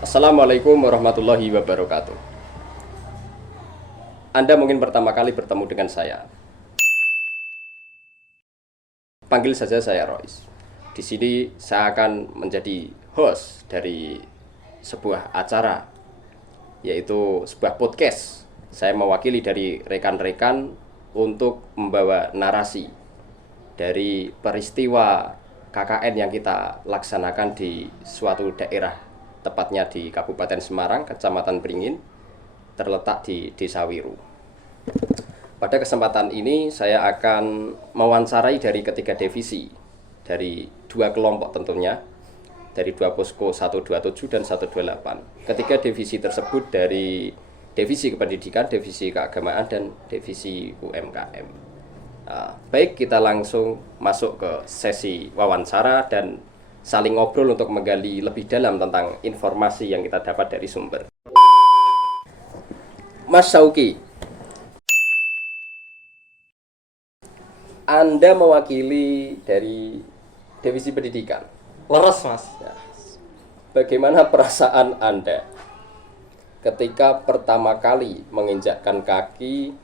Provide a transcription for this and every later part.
Assalamualaikum warahmatullahi wabarakatuh. Anda mungkin pertama kali bertemu dengan saya. Panggil saja saya Rois. Di sini saya akan menjadi host dari sebuah acara, yaitu sebuah podcast. Saya mewakili dari rekan-rekan untuk membawa narasi dari peristiwa KKN yang kita laksanakan di suatu daerah, tepatnya di Kabupaten Semarang, Kecamatan Beringin, terletak di Desa Wiru. Pada kesempatan ini saya akan mewawancarai dari ketiga divisi, dari dua kelompok tentunya, dari dua posko 127 dan 128. Ketiga divisi tersebut dari divisi kependidikan, divisi keagamaan, dan divisi UMKM. Baik, kita langsung masuk ke sesi wawancara dan saling ngobrol untuk menggali lebih dalam tentang informasi yang kita dapat dari sumber. Mas Sauki, Anda mewakili dari divisi pendidikan. Leres mas. Ya. Bagaimana perasaan Anda ketika pertama kali menginjakkan kaki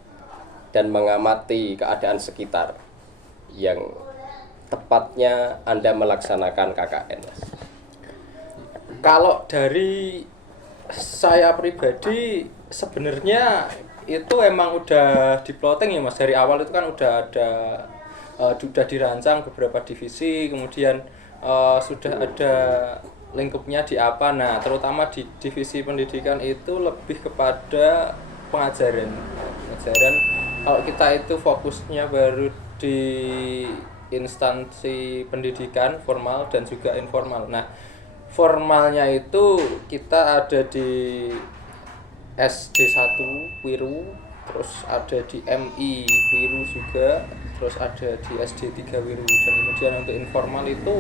dan mengamati keadaan sekitar yang tepatnya Anda melaksanakan KKN, Mas? Kalau dari saya pribadi sebenarnya itu emang udah di-plotting ya mas. Dari awal itu kan udah ada sudah dirancang beberapa divisi, kemudian sudah ada lingkupnya di apa. Nah, terutama di divisi pendidikan itu lebih kepada pengajaran. Kalau kita itu fokusnya baru di instansi pendidikan formal dan juga informal. Nah, formalnya itu kita ada di SD 1 Wiru, terus ada di MI Wiru juga, terus ada di SD 3 Wiru, dan kemudian untuk informal itu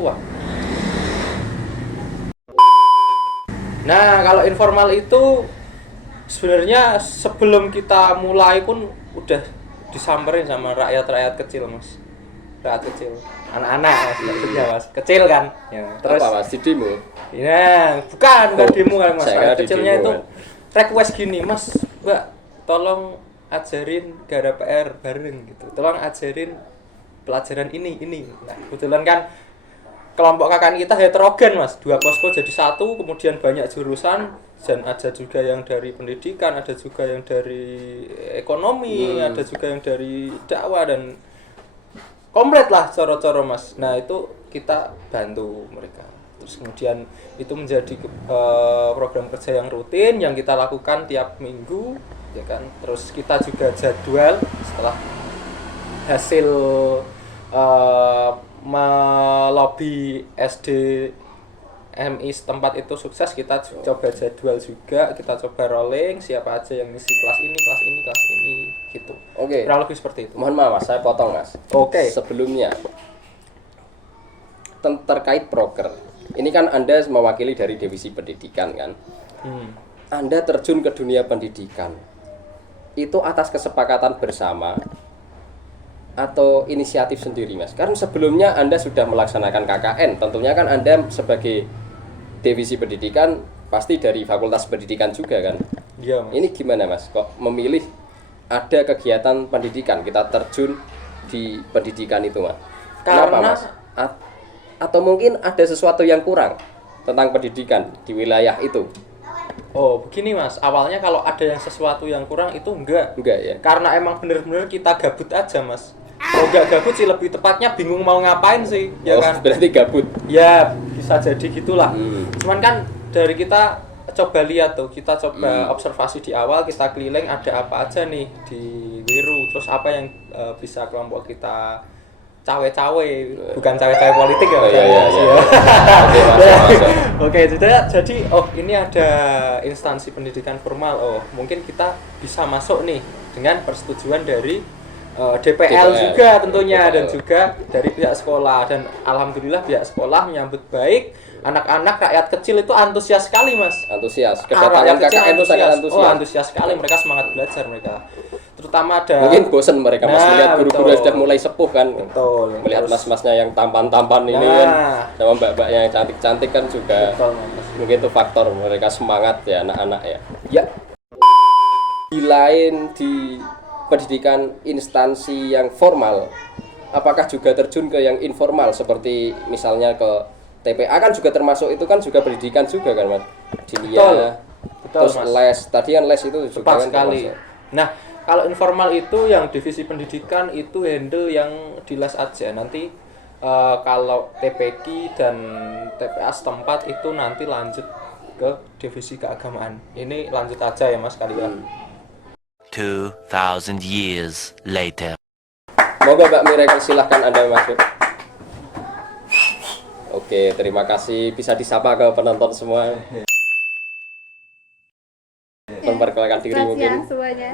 Nah, kalau informal itu sebenarnya sebelum kita mulai pun udah disamperin sama rakyat-rakyat kecil mas. Rakyat kecil, anak-anak mas, maksudnya mas, kecil kan ya. Terus apa mas, di demo? Ya, bukan demo kan mas. Saya Kecilnya itu kan request gini, mas, mbak, tolong ajarin gara PR bareng gitu, tolong ajarin pelajaran ini. Nah, kebetulan kan kelompok KKN kita heterogen mas, dua posko jadi satu, kemudian banyak jurusan, dan ada juga yang dari pendidikan, ada juga yang dari ekonomi, ada juga yang dari dakwah, dan komplit lah coro-coro mas. Nah, itu kita bantu mereka. Terus kemudian itu menjadi program kerja yang rutin yang kita lakukan tiap minggu, ya kan. Terus kita juga jadwal setelah hasil melobi SD MI setempat itu sukses, kita coba jadwal juga, kita coba rolling siapa aja yang ngisi kelas ini gitu. Oke. Kurang lebih seperti itu. Mohon maaf mas, saya potong mas. Oke. Sebelumnya terkait proker, ini kan Anda mewakili dari divisi pendidikan kan? Anda terjun ke dunia pendidikan itu atas kesepakatan bersama atau inisiatif sendiri mas? Karena sebelumnya Anda sudah melaksanakan KKN, tentunya kan Anda sebagai divisi pendidikan pasti dari fakultas pendidikan juga kan? Iya mas. Ini gimana mas? Kok memilih ada kegiatan pendidikan, kita terjun di pendidikan itu mas? Kenapa mas? Atau mungkin ada sesuatu yang kurang tentang pendidikan di wilayah itu? Oh begini mas, awalnya kalau ada yang sesuatu yang kurang itu enggak ya? Karena emang bener-bener kita gabut aja mas. Oh enggak gabut sih, lebih tepatnya bingung mau ngapain sih, ya kan? Berarti gabut? Ya bisa jadi gitulah. Cuman kan dari kita coba lihat tuh, kita coba observasi di awal, kita keliling ada apa aja nih di Wiru, terus apa yang bisa kelompok kita cawe-cawe, bukan cawe-cawe politik ya. Oke, jadi ini ada instansi pendidikan formal. Oh, mungkin kita bisa masuk nih dengan persetujuan dari DPL juga tentunya, dan juga dari pihak sekolah, dan alhamdulillah pihak sekolah menyambut baik. Anak-anak rakyat kecil itu antusias sekali mas. Kedatangan KKN itu sangat antusias. Oh antusias sekali, mereka semangat belajar mereka. terutama ada Mungkin bosen mereka Mas melihat guru-guru yang betul. sudah mulai sepuh kan. Betul. Melihat Terus- mas-masnya yang tampan-tampan ini Nah. kan sama mbak-mbak yang cantik-cantik kan juga Betul, Mas. mungkin itu faktor mereka semangat ya anak-anak ya. Ya. Di lain di pendidikan instansi yang formal, apakah juga terjun ke yang informal seperti misalnya ke TPA kan juga termasuk itu kan juga pendidikan juga kan Mas? Dinia, Betul, terus Mas. les, tadi kan les itu juga Tepat kan sekali. termasuk. Nah, kalau informal itu yang divisi pendidikan itu handle yang di les aja. Nanti kalau TPQ dan TPA setempat itu nanti lanjut ke divisi keagamaan. Ini lanjut aja ya Mas kalian. 2,000 years later. Monggo Mbak Miracle silahkan Anda masuk. Oke, terima kasih. Bisa disapa ke penonton semua. Memperkenalkan diri Selamat mungkin. siang semuanya.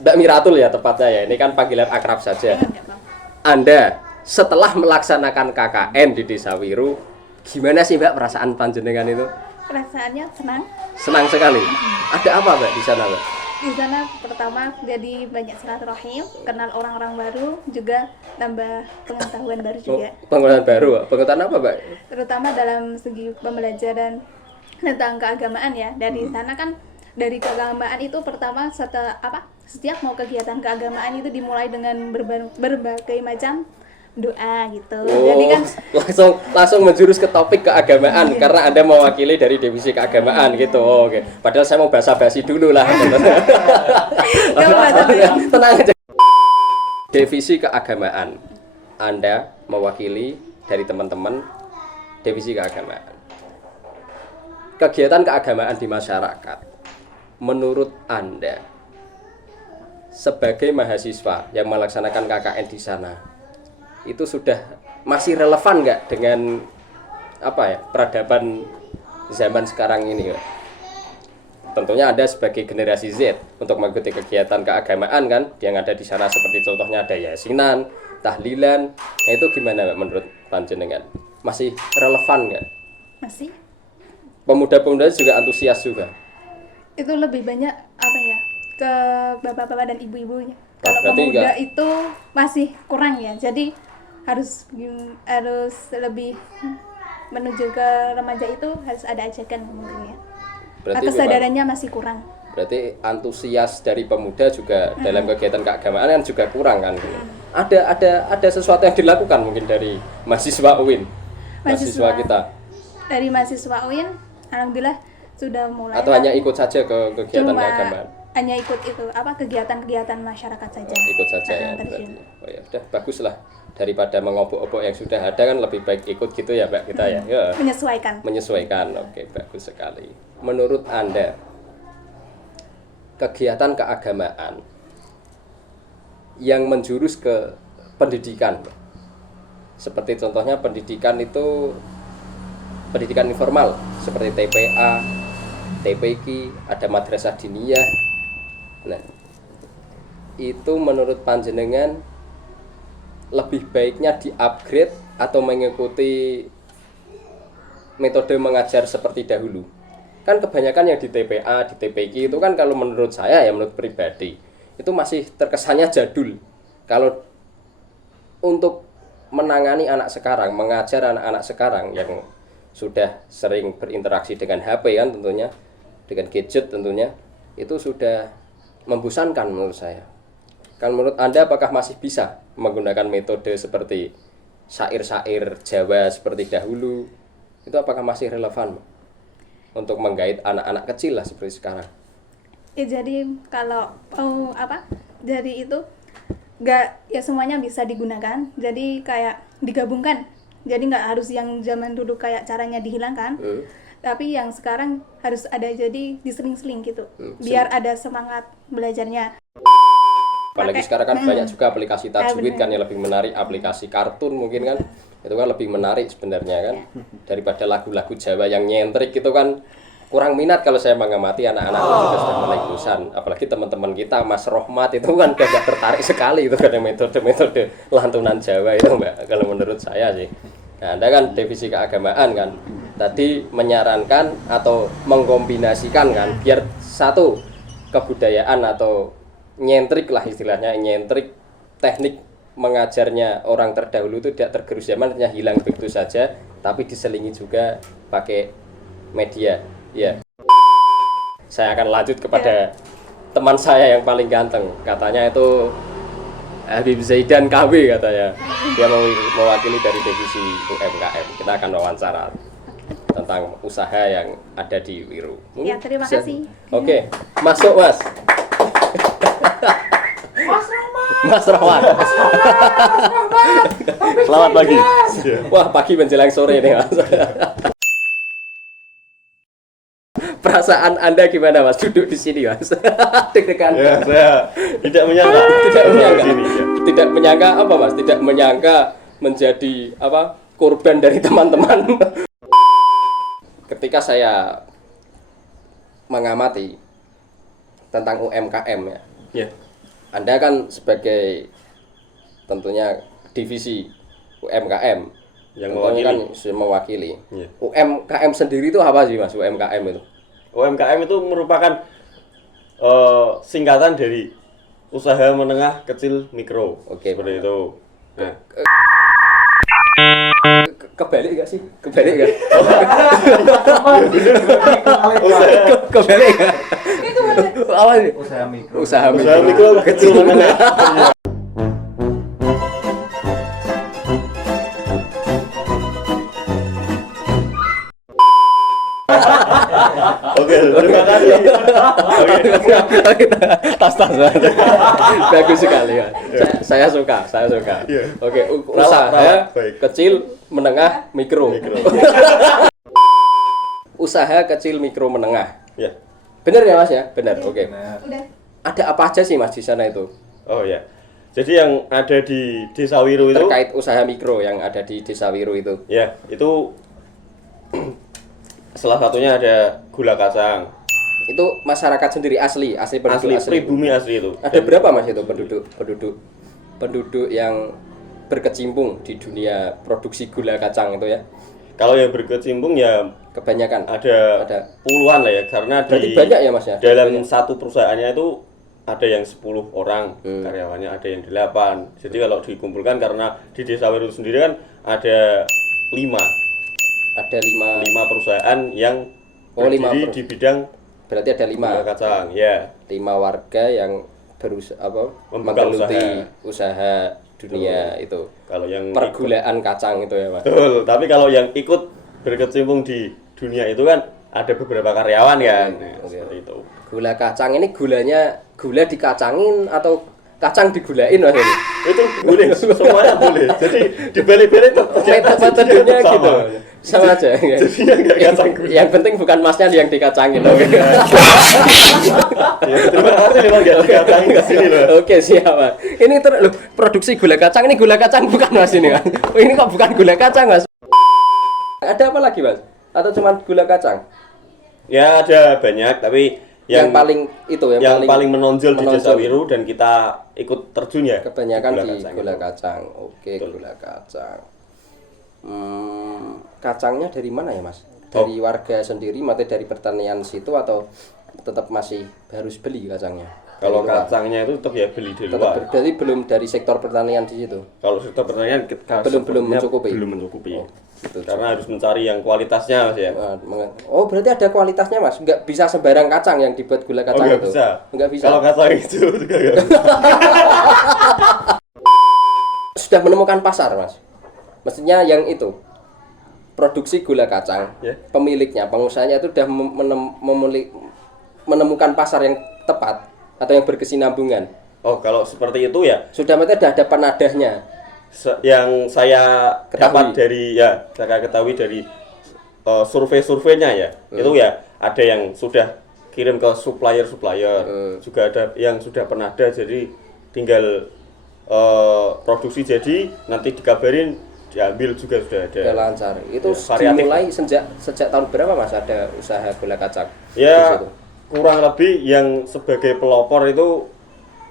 Mbak Miratul ya tepatnya ya. Ini kan panggilan akrab saja. Anda setelah melaksanakan KKN di Desa Wiru, gimana sih Mbak perasaan panjenengan itu? Perasaannya senang. Senang sekali. Ada apa Mbak di sana Mbak? Di sana pertama jadi banyak silaturahim, kenal orang-orang baru, juga nambah pengetahuan baru Oh, juga. pengetahuan baru. Pengetahuan apa Mbak? Terutama dalam segi pembelajaran tentang keagamaan ya. Dari sana kan dari keagamaan itu pertama setiap mau kegiatan keagamaan itu dimulai dengan berbagai macam doa gitu. Jadi kan langsung menjurus ke topik keagamaan karena Anda mewakili dari divisi keagamaan gitu. Oh, oke. Padahal saya mau basa-basi dulu lah. nggak apa-apa. Tenang aja. Divisi keagamaan. Anda mewakili dari teman-teman divisi keagamaan. Kegiatan keagamaan di masyarakat. Menurut Anda sebagai mahasiswa yang melaksanakan KKN di sana, itu sudah masih relevan nggak dengan peradaban zaman sekarang ini Mbak? Tentunya Anda sebagai generasi Z untuk mengikuti kegiatan keagamaan kan yang ada di sana seperti contohnya ada yasinan, tahlilan. Nah, itu gimana Mbak menurut panjenengan? Masih relevan nggak? Masih Pemuda-pemuda juga antusias juga. itu lebih banyak ke bapak-bapak dan ibu-ibunya. Oh, Kalau berarti pemuda enggak. itu masih kurang ya. Jadi harus lebih menuju ke remaja itu harus ada ajakan mungkin ya. Berarti Kesadarannya masih kurang. Berarti antusias dari pemuda juga dalam kegiatan keagamaan kan juga kurang kan? Ada sesuatu yang dilakukan mungkin dari mahasiswa UIN, mahasiswa kita, Dari mahasiswa UIN, alhamdulillah sudah mulai. atau hanya ikut saja ke kegiatan keagamaan? Hanya ikut itu kegiatan-kegiatan masyarakat saja. Ikut saja ya terjun. berarti. Oh ya, udah bagus lah daripada mengobok-obok yang sudah ada kan lebih baik ikut gitu ya Mbak kita ya. Ya. Menyesuaikan. Oke, bagus sekali. Menurut Anda kegiatan keagamaan yang menjurus ke pendidikan, seperti contohnya pendidikan itu pendidikan informal seperti TPA, TPQ, ada madrasah diniyah. Nah, itu menurut panjenengan lebih baiknya di-upgrade atau mengikuti metode mengajar seperti dahulu? Kan kebanyakan yang di TPA, di TPQ itu kan kalau menurut saya ya menurut pribadi itu masih terkesannya jadul. Kalau untuk menangani anak sekarang, mengajar anak-anak sekarang yang sudah sering berinteraksi dengan HP kan tentunya, dengan gadget tentunya, itu sudah membosankan menurut saya. Kan menurut Anda apakah masih bisa menggunakan metode seperti syair-syair Jawa seperti dahulu? Itu apakah masih relevan untuk menggait anak-anak kecil lah seperti sekarang? Ya, jadi kalau dari itu nggak ya semuanya bisa digunakan. Jadi kayak digabungkan. Jadi nggak harus yang zaman dulu kayak caranya dihilangkan. Tapi yang sekarang harus ada, jadi diseling-seling gitu. Biar ada semangat belajarnya. Apalagi sekarang kan banyak juga aplikasi tajwid kan yang lebih menarik, aplikasi kartun mungkin kan itu kan lebih menarik sebenarnya kan daripada lagu-lagu Jawa yang nyentrik itu kan kurang minat kalau saya mengamati anak-anak itu juga sudah mulai bosan. Apalagi teman-teman kita Mas Rohmat itu kan gak tertarik sekali itu kan metode-metode lantunan Jawa itu Mbak kalau menurut saya sih. Nah, Anda kan divisi keagamaan kan tadi menyarankan atau mengkombinasikan kan biar satu kebudayaan atau nyentrik lah istilahnya, nyentrik teknik mengajarnya orang terdahulu itu tidak tergerus zaman, hanya hilang begitu saja, tapi diselingi juga pakai media. Ya. Saya akan lanjut kepada teman saya yang paling ganteng, katanya itu Habib Zaidan KW katanya. Dia mewakili dari divisi UMKM. Kita akan wawancara tentang usaha yang ada di Wiru. Ya, terima kasih. Oke, masuk Mas. Mas Rahmat. Selamat pagi. Wah, pagi menjelang sore nih Mas. Perasaan Anda gimana Mas duduk di sini Mas? Deg-degan. Ya, saya tidak menyangka. Tidak menyangka apa Mas? Tidak menyangka menjadi apa? Korban dari teman-teman. Ketika saya mengamati tentang UMKM ya. Ya. Anda kan sebagai tentunya divisi UMKM Yang tentunya kan mewakili. Ya. UMKM sendiri itu apa sih Mas? UMKM itu? UMKM itu merupakan singkatan dari usaha menengah kecil mikro. Oke, seperti itu. Nah, Kebalik gak sih? Kebalik gak? usaha Kebalik gak? Apa sih? Usaha mikro. Usaha mikro kecil menengah. Oke, terima kasih. Oke. Tas. Bagus sekali ya. Saya suka. Iya. Oke, usaha baik. kecil, menengah, mikro. Usaha kecil, mikro, menengah. Ya. Bener ya Mas ya? Bener. Oke. Udah. Ada apa aja sih Mas di sana itu? Oh ya. Jadi yang ada di Desa Wiru itu Terkait usaha mikro yang ada di Desa Wiru itu. ya, itu salah satunya ada gula kacang. Itu masyarakat sendiri asli penduduk asli. Pribumi asli itu. Ada berapa Mas itu penduduk yang berkecimpung di dunia produksi gula kacang itu ya? Kalau yang berkecimpung ya Kebanyakan. ada puluhan lah ya, karena Berarti banyak ya Mas ya? dalam satu perusahaannya itu ada yang 10 orang karyawannya, ada yang 8. Jadi kalau dikumpulkan, karena di Desa Wiru sendiri kan ada 5 Ada 5. perusahaan yang lima berdiri di bidang Berarti ada 5. gula kacang. Ya. 5 warga yang berusaha Membuka menggeluti usaha dunia itu. Kalau yang Pergulaan kacang itu ya Mas. betul, tapi kalau yang ikut berkecimpung di dunia itu kan ada beberapa karyawan kan. Nah, Oke. seperti itu. Gula kacang ini gula dikacangin atau kacang digulain Mas ini? Itu boleh, semuanya boleh. Jadi dibalik-balik Metodenya gitu. Sama aja. Jadinya nggak kacang gula. Yang penting bukan Masnya yang dikacangin. Oke. Ya, terima kasih memang nggak dikacangin ke sini loh. Oke, siap Mas. Ini loh, produksi gula kacang, ini gula kacang bukan Mas ini Mas. Oh, ini kok bukan gula kacang Mas? Ada apa lagi Mas? Atau cuma gula kacang? Ya ada banyak, tapi Yang paling itu yang paling menonjol di Desa menonjol. Wiru dan kita ikut terjun ya. Kebanyakan di gula itu. kacang. Oke, Betul. gula kacang. Kacangnya dari mana ya Mas? Dari warga sendiri, materi dari pertanian situ atau tetap masih harus beli kacangnya? Kalau Dari luar? kacangnya itu tetap ya beli di Tetap luar. berarti belum dari sektor pertanian di situ. Kalau sektor pertanian Belum sepertinya mencukupi. Belum mencukupi. Oh, gitu. Karena harus mencari yang kualitasnya Mas ya. Oh, berarti ada kualitasnya Mas. Nggak bisa sembarang kacang yang dibuat gula kacang nggak itu. bisa. Nggak bisa. Kalau kacang itu juga nggak bisa. Sudah menemukan pasar Mas. Maksudnya yang itu produksi gula kacang, Ya. pemiliknya, pengusahanya itu sudah menemukan pasar yang tepat atau yang berkesinambungan. Oh, kalau seperti itu ya Sudah ada penadahnya. yang saya Ketahui. dapat dari saya ketahui dari survei-surveinya ya. Itu ya ada yang sudah kirim ke supplier juga ada yang sudah penadah, jadi tinggal produksi jadi nanti dikabarin diambil juga sudah ada. Sudah lancar. Itu Ya, variatif. dimulai sejak tahun berapa Mas ada usaha gula kacang? Di Ya situ? kurang lebih yang sebagai pelopor itu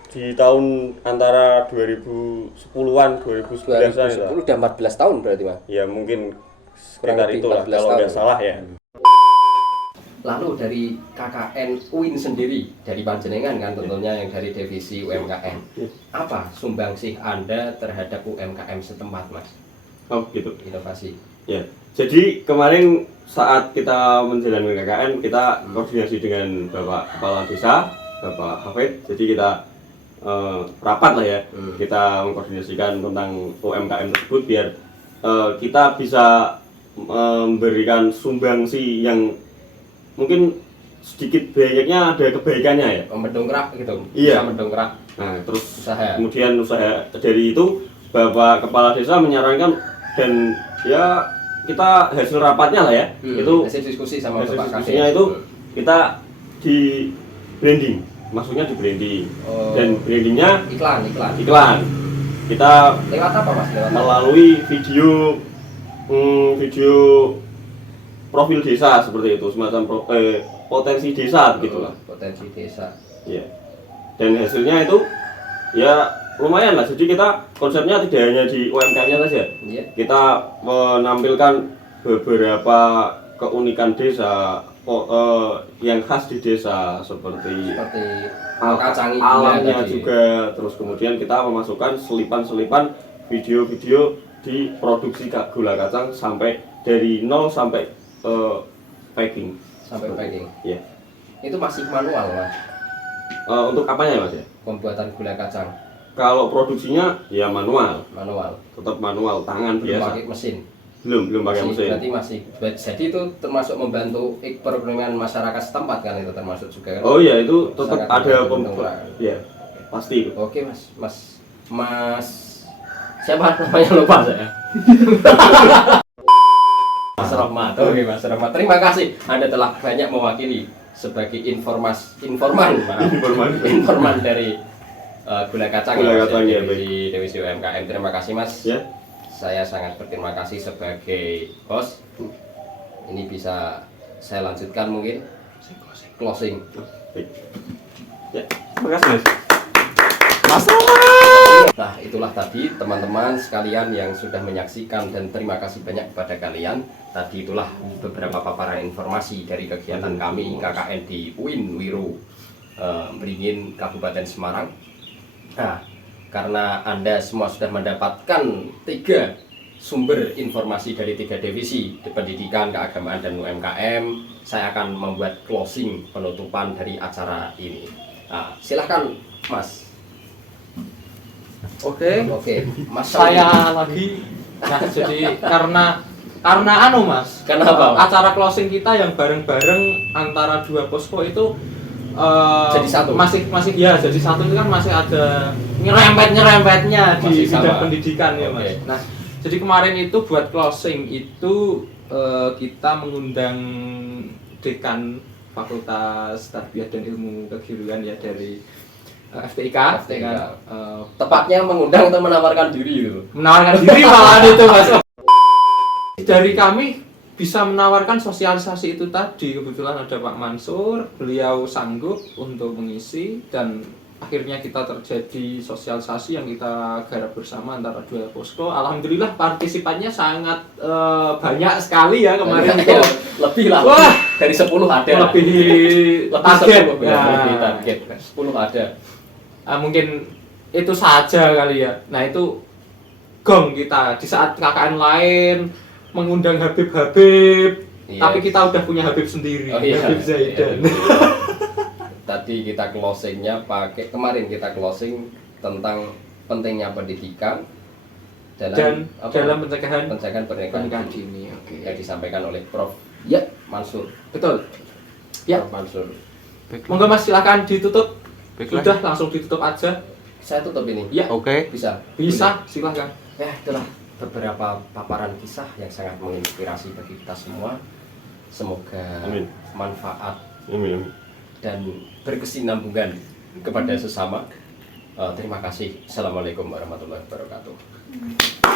di tahun antara 2010-an 2011-an 2010 udah 14 tahun berarti Mas. ya mungkin sekitar lebih itulah 14 kalau tahun. nggak salah ya. Lalu dari KKN UIN sendiri, dari panjenengan kan tentunya yang dari divisi UMKM, apa sumbangsih Anda terhadap UMKM setempat, Mas? Oh gitu. Inovasi. Ya. Jadi kemarin saat kita menjalankan KKN kita koordinasi dengan Bapak Kepala Desa, Bapak Hafid. Jadi kita rapat lah ya. Kita mengkoordinasikan tentang UMKM tersebut biar kita bisa memberikan sumbangsi yang mungkin sedikit banyaknya ada kebaikannya ya. Mendongkrak gitu. Iya. Bisa mendongkrak Nah, terus usaha. kemudian usaha dari itu Bapak Kepala Desa menyarankan dan ya kita hasil rapatnya lah ya. Itu hasil diskusi sama hasil Bapak diskusinya Kadek. itu kita di branding, maksudnya di branding. Oh. Dan brandingnya iklan. Kita Lewat apa, Mas? Lewat apa? melalui video profil desa seperti itu, semacam potensi desa begitulah. Potensi desa. Iya. Dan hasilnya itu ya lumayan lah. Jadi kita konsepnya tidak hanya di UMKM-nya saja. Iya. Kita menampilkan beberapa keunikan desa yang khas di desa seperti Kacangi alamnya tadi. juga. Terus kemudian kita memasukkan selipan-selipan video-video di produksi gula kacang sampai dari nol sampai packing. Sampai packing. Ya. Itu masih manual, Mas. Untuk apanya Mas ya? Pembuatan gula kacang Kalau produksinya ya manual, tetap manual, tangan belum biasa. pakai mesin. Belum pakai mesin. Berarti masih. Jadi itu termasuk membantu perekonomian masyarakat setempat kan, itu termasuk juga kan. Oh iya, itu tetap Sangat ada membantu. ya pasti. Oke, Mas siapa namanya, lupa saya. Mas Rahmat. Oke, Mas Rahmat. Terima kasih Anda telah banyak mewakili sebagai informan dari gula kacang Gula ya, Mas, kacang, ya, di divisi UMKM. Terima kasih, Mas. Ya. Saya sangat berterima kasih sebagai host. Ini bisa saya lanjutkan mungkin closing. Baik. Ya, terima kasih Mas. Nah, itulah tadi teman-teman sekalian yang sudah menyaksikan, dan terima kasih banyak kepada kalian. Tadi itulah beberapa paparan informasi dari kegiatan kami KKN di UIN Wiro Beringin Kabupaten Semarang. Nah, karena Anda semua sudah mendapatkan 3 sumber informasi dari 3 divisi di pendidikan, keagamaan, dan UMKM, saya akan membuat closing penutupan dari acara ini. Nah, silahkan Mas. Oke. Mas Saya lagi. Nah, jadi karena Mas. Karena apa, Mas? Acara closing kita yang bareng-bareng antara 2 posko itu Jadi satu. Masih ya, jadi satu itu kan masih ada nyerempetnya Masih di bidang sama. pendidikan ya, Mas. Oke. Nah, jadi kemarin itu buat closing itu kita mengundang dekan Fakultas Tarbiyah dan Ilmu Keguruan ya dari FTIK. Dengan, tepatnya mengundang atau menawarkan diri itu. menawarkan diri malahan itu, Mas. Dari kami bisa menawarkan sosialisasi itu tadi. Kebetulan ada Pak Mansur, beliau sanggup untuk mengisi, dan akhirnya kita terjadi sosialisasi yang kita garap bersama antara 2 posko. Alhamdulillah partisipannya sangat banyak sekali ya kemarin itu. Lebih lah. Wah, dari 10 ada. lebih target. target. Ya. Lebih target. 10 ada. Mungkin itu saja kali ya. Nah, itu gong kita di saat KKN lain mengundang Habib, Yes. tapi kita udah punya Habib sendiri, Oh, iya. Habib Zaidan. Iya. Tadi kita closingnya kemarin kita closing tentang pentingnya pendidikan Dan dalam pencegahan pernikahan dini. Oke. yang disampaikan oleh Prof. Mansur. Betul. Ya. Prof. Mansur. Monggo Mas, silakan ditutup. Sudah, langsung ditutup aja. Saya tutup ini. Ya, Oke. Bisa. bisa, silakan. Ya, itulah beberapa paparan kisah yang sangat menginspirasi bagi kita semua. Semoga Amin. manfaat Amin. dan berkesinambungan kepada sesama. Terima kasih. Assalamualaikum warahmatullahi wabarakatuh.